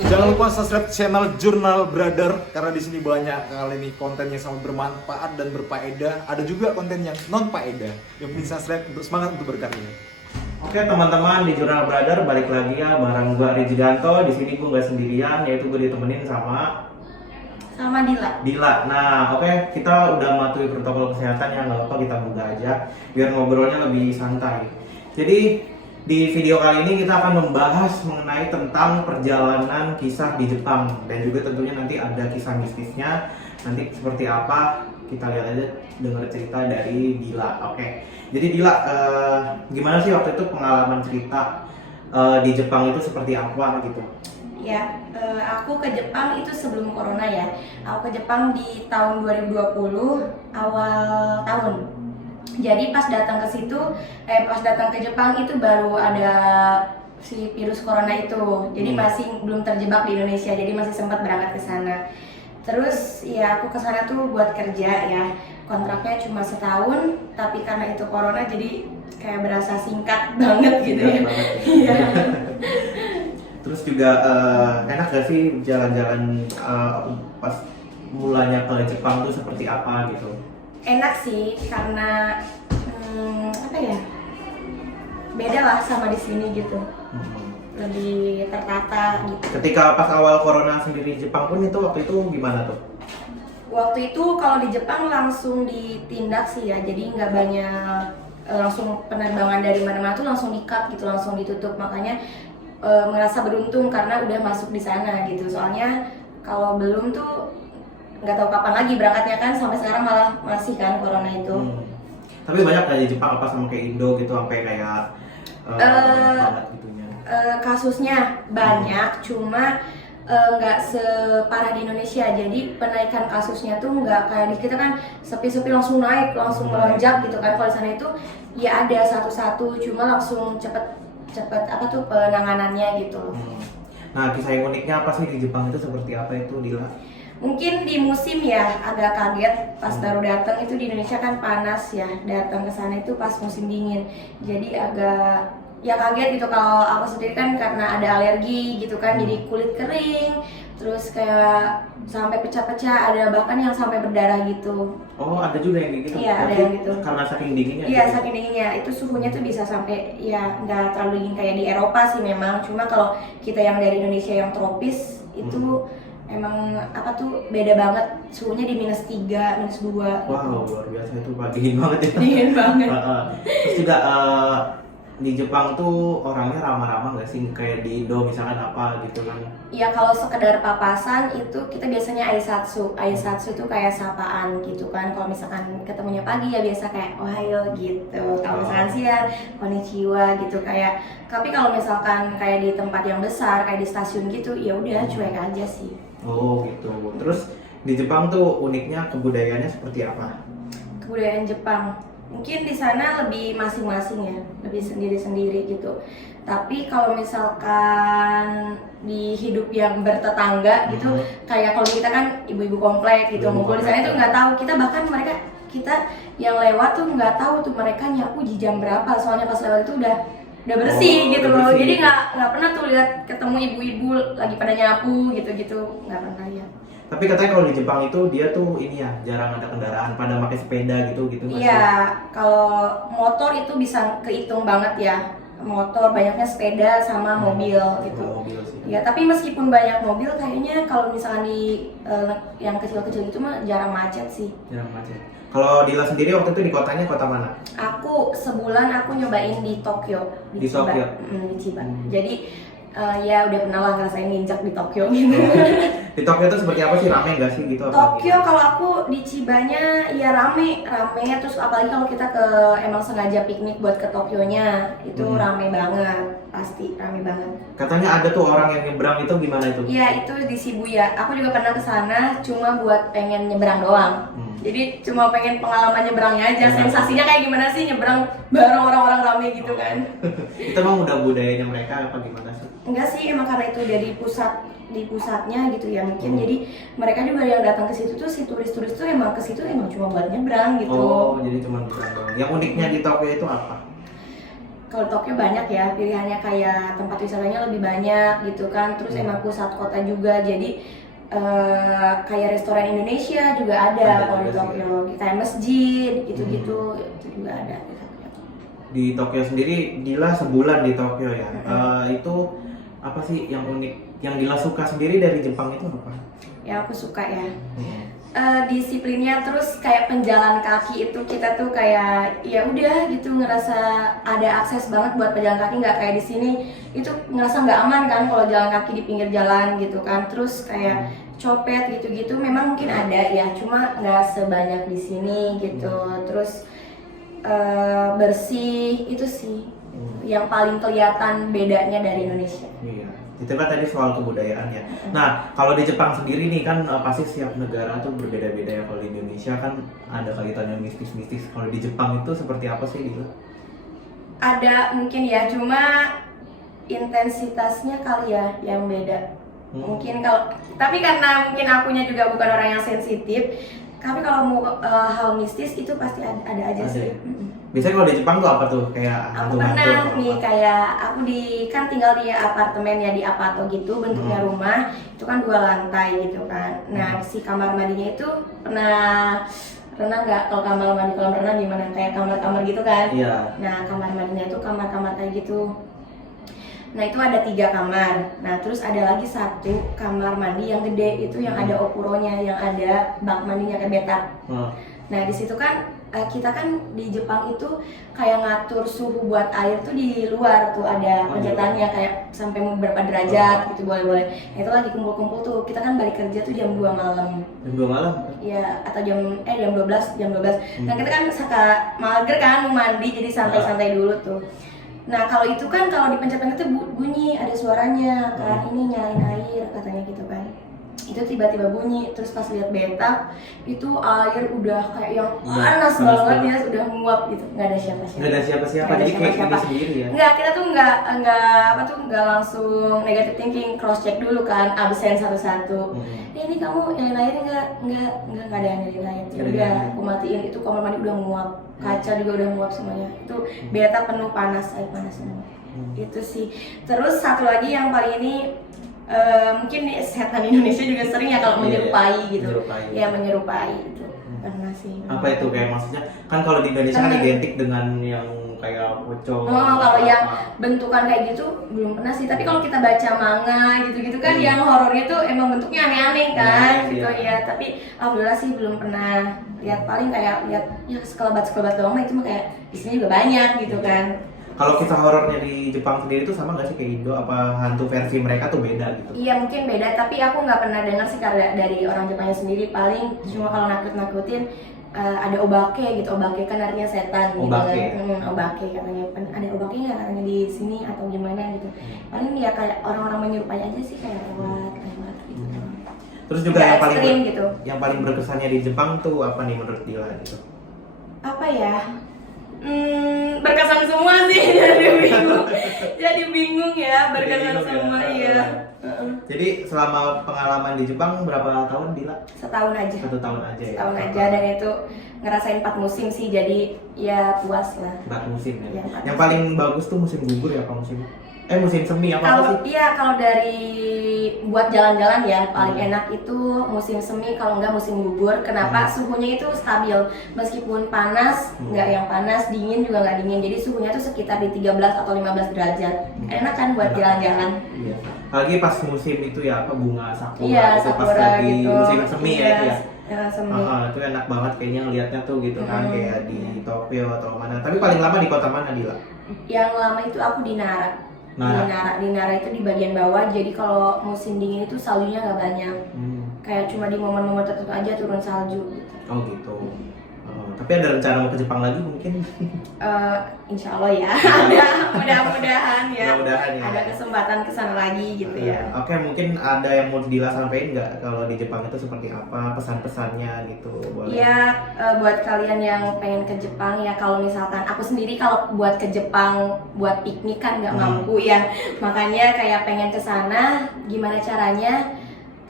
Jangan lupa subscribe channel Jurnal Brother karena di sini banyak kali ini konten yang sangat bermanfaat dan berfaedah. Ada juga konten yang non faedah. Yang penting subscribe untuk semangat untuk berkarya. Oke teman-teman, di Jurnal Brother balik lagi ya bareng gue Rijiganto. Di sini gue nggak sendirian, yaitu gue ditemenin sama Dila. Nah, oke, kita udah mematuhi protokol kesehatan ya, nggak apa-apa kita buka aja biar ngobrolnya lebih santai. Jadi di video kali ini kita akan membahas mengenai tentang perjalanan kisah di Jepang dan juga tentunya nanti ada kisah mistisnya. Nanti seperti apa kita lihat aja, dengar cerita dari Dila. Oke, jadi Dila, gimana sih waktu itu pengalaman cerita di Jepang itu seperti apa gitu? Ya, aku ke Jepang itu sebelum corona ya. Aku ke Jepang di tahun 2020 awal tahun. Jadi pas datang ke Jepang itu baru ada si virus corona itu. Jadi masih belum terjebak di Indonesia. Jadi masih sempat berangkat ke sana. Terus ya aku ke sana tuh buat kerja ya. Kontraknya cuma setahun, tapi karena itu corona jadi kayak berasa singkat banget gitu ya. Iya. Terus juga enak gak sih jalan-jalan pas mulanya ke Jepang tuh seperti apa gitu? Enak sih karena apa ya, beda lah sama di sini gitu, lebih tertata gitu. Ketika pas awal corona sendiri di Jepang pun itu waktu itu gimana tuh? Waktu itu kalau di Jepang langsung ditindak sih ya, jadi nggak banyak langsung penerbangan dari mana-mana tuh langsung di-cut gitu, langsung ditutup. Makanya merasa beruntung karena udah masuk di sana gitu. Soalnya kalau belum tuh nggak tahu kapan lagi berangkatnya kan, sampai sekarang malah masih kan corona itu. Tapi banyak kayak di Jepang apa sama kayak Indo gitu sampai kayak banget gitunya. Kasusnya banyak, cuma nggak separah di Indonesia. Jadi penaikan kasusnya tuh nggak kayak di kita kan sepi-sepi langsung naik, langsung melonjak gitu kan. Kalau di sana itu ya ada satu-satu, cuma langsung cepet apa tuh penanganannya gitu loh. Nah, kisah yang uniknya apa sih di Jepang itu seperti apa itu, Dila? Mungkin di musim ya agak kaget pas baru datang itu. Di Indonesia kan panas ya, datang ke sana itu pas musim dingin. Jadi agak ya kaget gitu. Kalau aku sendiri kan karena ada alergi gitu kan, jadi kulit kering, terus kayak sampai pecah-pecah, ada bahkan yang sampai berdarah gitu. Oh, ada juga yang kayak gitu? Iya, ada Berarti yang gitu. Karena saking dinginnya? Iya, gitu? saking dinginnya. Itu suhunya tuh bisa sampai ya nggak terlalu dingin kayak di Eropa sih memang. Cuma kalau kita yang dari Indonesia yang tropis itu emang apa tuh beda banget. Suhunya di -3, -2. Wow, luar biasa itu, Pak. Dingin banget ya. Dingin banget. Terus juga di Jepang tuh orangnya ramah-ramah nggak sih kayak di Indo misalkan apa gitu kan? Ya kalau sekedar papasan itu kita biasanya aisatsu. Aisatsu tuh kayak sapaan gitu kan. Kalau misalkan ketemunya pagi ya biasa kayak ohayo gitu. Kalau misalkan siang konnichiwa gitu kayak. Tapi kalau misalkan kayak di tempat yang besar kayak di stasiun gitu ya udah cuek aja sih. Oh gitu. Terus di Jepang tuh uniknya kebudayaannya seperti apa? Kebudayaan Jepang mungkin di sana lebih masing-masing ya, lebih sendiri-sendiri gitu. Tapi kalau misalkan di hidup yang bertetangga gitu, kayak kalau kita kan ibu-ibu komplek gitu, ngumpul di sana itu nggak tahu kita, bahkan kita yang lewat tuh nggak tahu tuh mereka nyapu di jam berapa, soalnya pas lewat itu udah bersih gitu loh. Jadi nggak pernah tuh lihat ketemu ibu-ibu lagi pada nyapu gitu-gitu, nggak pernah ya. Tapi katanya kalau di Jepang itu dia tuh ini ya jarang ada kendaraan, pada pakai sepeda gitu nggak sih? Iya, kalau motor itu bisa kehitung banget ya. Motor banyaknya sepeda sama mobil gitu. Mobil sih. Ya, tapi meskipun banyak mobil kayaknya kalau misalkan di yang kecil-kecil itu mah jarang macet sih. Jarang macet. Kalau Dila sendiri waktu itu di kotanya kota mana? Aku sebulan aku nyobain di Tokyo, Di Chiba. Tokyo? Di Chiba. Jadi ya udah pernah lah ngerasain nginjak di Tokyo gitu. Di Tokyo itu seperti apa sih, rame nggak sih gitu? Tokyo kalau aku di Chibanya ya rame, terus apalagi kalau kita emang sengaja piknik buat ke Tokyonya itu rame banget, pasti rame banget. Katanya ada tuh orang yang nyebrang, itu gimana itu? Iya, itu di Shibuya. Aku juga pernah ke sana cuma buat pengen nyebrang doang. Jadi cuma pengen pengalaman nyebrangnya aja, sensasinya kayak gimana sih nyebrang bareng orang-orang rame gitu kan. Itu emang udah budayanya mereka apa gimana sih? Enggak sih, emang karena itu dari pusatnya gitu ya mungkin. Jadi mereka juga yang datang ke situ tuh, si turis-turis tuh emang ke situ emang cuma buat nyebrang gitu. Oh, jadi cuma nyebrang doang. Yang uniknya di Tokyo itu apa? kalau Tokyo banyak ya pilihannya, kayak tempat wisatanya lebih banyak gitu kan, terus emang pusat kota juga, jadi kayak restoran Indonesia juga ada kalau di Tokyo, kayak masjid gitu-gitu itu juga ada di Tokyo. Di Tokyo sendiri Dila sebulan di Tokyo ya. Itu apa sih yang unik yang Dila suka sendiri dari Jepang itu apa? Ya aku suka ya. Disiplinnya, terus kayak penjalan kaki itu kita tuh kayak ya udah gitu, ngerasa ada akses banget buat pejalan kaki, nggak kayak di sini itu ngerasa nggak aman kan kalau jalan kaki di pinggir jalan gitu kan, terus kayak copet gitu-gitu memang mungkin ada ya, cuma nggak sebanyak di sini gitu, terus bersih itu sih yang paling kelihatan bedanya dari Indonesia. Iya. Itu kan tadi soal kebudayaan ya. Nah, kalau di Jepang sendiri nih kan pasti setiap negara tuh berbeda-beda ya. Kalau di Indonesia kan ada kaitannya mistis-mistis. Kalau di Jepang itu seperti apa sih gitu? Ada mungkin ya, cuma intensitasnya kali ya yang beda. Mungkin kalau, tapi karena mungkin akunya juga bukan orang yang sensitif, tapi kalau mau hal mistis itu pasti ada aja sih. Ya? Biasanya kalau di Jepang tuh apa tuh? Kayak aku pernah nih, kayak aku kan tinggal di apartemen ya, di apato gitu bentuknya rumah, itu kan 2 lantai gitu kan. Nah si kamar mandinya itu pernah nggak, kalau kamar mandi kolam renang gimana, kayak kamar-kamar gitu kan. Iya. Nah kamar mandinya itu kamar-kamar kayak gitu. Nah itu ada 3 kamar. Nah terus ada lagi 1 kamar mandi yang gede, itu yang ada okuronya, yang ada bak mandinya kayak bathtub. Nah di situ kan kita kan di Jepang itu kayak ngatur suhu buat air tuh di luar tuh ada pencetannya kayak sampai beberapa derajat gitu, boleh. Nah itu lagi kumpul-kumpul tuh, kita kan balik kerja tuh jam 2 malam. Jam 2 malam? Iya, atau jam 12. Nah kita kan suka mager kan mau mandi, jadi santai-santai dulu tuh. Nah kalau itu kan kalau dipencet-pencet tuh bunyi, ada suaranya kan, ini nyalain air katanya gitu kan. Itu tiba-tiba bunyi, terus pas lihat bathtub itu air udah kayak yang panas banget ya, sudah menguap gitu, nggak ada siapa-siapa. Nggak ada siapa-siapa, jadi kayak gini sendiri ya? Nggak, kita tuh nggak langsung negative thinking, cross check dulu kan, absen satu-satu. Ini kamu nyalain air nggak ada yang nyalain air. Ya udah, aku matiin, itu kamar mandi udah menguap, kaca juga udah menguap semuanya. Itu bathtub penuh panas, air panas semua. Itu sih. Terus satu lagi yang paling ini mungkin setan Indonesia juga sering ya kalau menyerupai gitu. Ya menyerupai itu. Pernah sih. Apa itu kayak maksudnya? Kan kalau di Indonesia kan identik dengan yang kayak pocong. Kalau yang bentukan kayak gitu belum pernah sih. Tapi kalau kita baca manga gitu-gitu kan yang horornya tuh emang bentuknya aneh-aneh kan gitu ya. Tapi alhamdulillah sih belum pernah lihat, paling kayak lihat ya sekelebat doang, itu mah kayak di sini juga banyak gitu kan. Kalau kisah horornya di Jepang sendiri itu sama nggak sih kayak Indo? Apa hantu versi mereka tuh beda gitu? Iya mungkin beda, tapi aku nggak pernah dengar sih karena dari orang Jepangnya sendiri. Paling cuma kalau nakut-nakutin ada obake gitu. Obake kan artinya setan obake. Gitu kan. Obake katanya. Ada obake nggak katanya di sini atau gimana gitu. Paling ya kayak orang-orang menyerupai aja sih, kayak lewat gitu. Terus juga yang yang paling berkesannya di Jepang tuh apa nih menurut Dila gitu? Apa ya? Berkesan semua sih, jadi bingung ya, berkesan semua ya. Jadi selama pengalaman di Jepang berapa tahun Dila? Setahun aja. 1 tahun aja ya? Setahun aja, dan itu ngerasain 4 musim sih, jadi ya puas lah. 4 musim ya? Yang musim. paling bagus tuh musim gugur ya, apa musim? Musim semi apa sih? Iya, kalau dari buat jalan-jalan ya paling enak itu musim semi, kalau enggak musim gugur. Kenapa? Suhunya itu stabil, meskipun panas nggak yang panas, dingin juga nggak dingin. Jadi suhunya tuh sekitar di 13 atau 15 derajat. Enak kan buat jalan-jalan. Iya. Lagi pas musim itu ya apa bunga sakura, Iya, itu pas sakura lagi gitu. musim semi ya itu ya. Semi. Itu enak banget kayaknya ngelihatnya tuh gitu kan, kayak di Tokyo atau mana. Tapi paling lama di kota mana Dila? Yang lama itu aku di Nara. Di Nara itu di bagian bawah, jadi kalau musim dingin itu saljunya nggak banyak, kayak cuma di momen-momen tertentu aja turun salju gitu. Oh gitu. Tapi ada rencana mau ke Jepang lagi mungkin? Insya Allah ya, ada, mudah-mudahan ya, Mudah-mudahan ya. ada kesempatan kesana lagi gitu ya. Oke, mungkin ada yang mau Dila sampaikan nggak kalau di Jepang itu seperti apa, pesan-pesannya gitu, boleh? Ya, buat kalian yang pengen ke Jepang ya, kalau misalkan aku sendiri kalau buat ke Jepang buat piknik kan nggak mampu ya, makanya kayak pengen kesana, gimana caranya?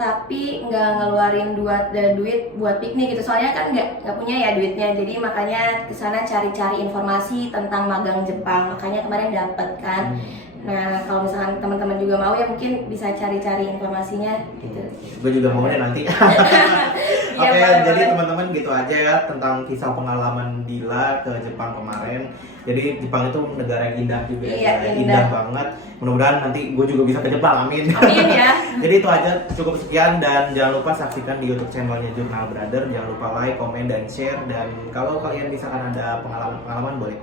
tapi nggak ngeluarin duit buat piknik gitu, soalnya kan nggak punya ya duitnya, jadi makanya kesana cari-cari informasi tentang magang Jepang, makanya kemarin dapet kan. Nah kalau misalkan teman-teman juga mau ya mungkin bisa cari-cari informasinya gitu. Gue juga mau deh nanti. Iya, Oke, boleh, jadi boleh. teman-teman gitu aja ya tentang kisah pengalaman Dila ke Jepang kemarin. Jadi Jepang itu negara yang indah juga Iya, ya, indah. banget. Mudah-mudahan nanti gue juga bisa ke Jepang, amin. Amin ya. Jadi itu aja, cukup sekian, dan jangan lupa saksikan di YouTube channelnya Jurnal Brother. Jangan lupa like, komen, dan share. Dan kalau kalian misalkan ada pengalaman-pengalaman boleh